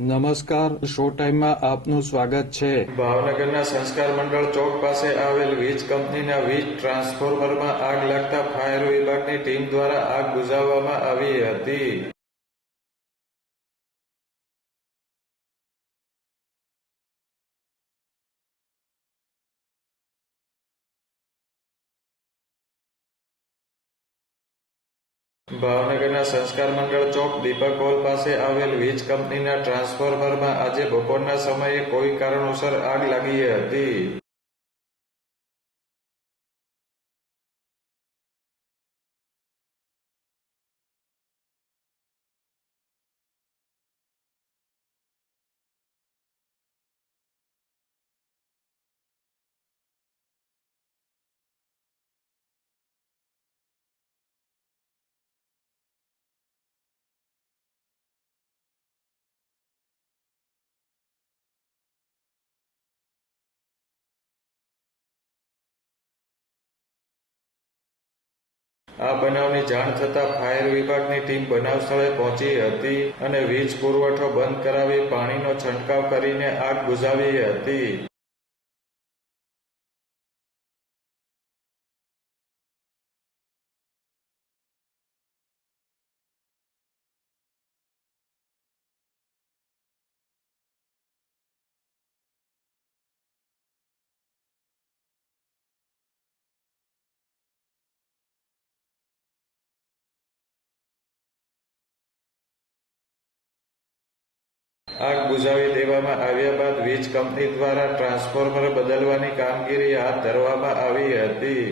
નમસ્કાર, શો ટાઈમમાં આપનું સ્વાગત છે. ભાવનગરના સંસ્કાર મંડળ ચોક પાસે આવેલ વીજ કંપનીના વીજ ટ્રાન્સફોર્મરમાં આગ લાગતા ફાયર વિભાગની ટીમ દ્વારા આગ બુઝાવવામાં આવી હતી. ભાવનગરના સંસ્કાર મંડળ ચોક દીપક હોલ પાસે આવેલ વીજ કંપનીના ટ્રાન્સફોર્મરમાં આજે બપોરના સમયે કોઈ કારણોસર આગ લાગી હતી. આ બનાવની જાણ થતાં ફાયર વિભાગની ટીમ બનાવ સ્થળે પહોંચી હતી અને વીજ પુરવઠો બંધ કરાવી પાણીનો છંટકાવ કરીને આગ બુઝાવી હતી. આગ બુઝાવી દેવામાં આવ્યા બાદ વીજ કંપની દ્વારા ટ્રાન્સફોર્મર બદલવાની કામગીરી હાથ ધરવામાં આવી હતી.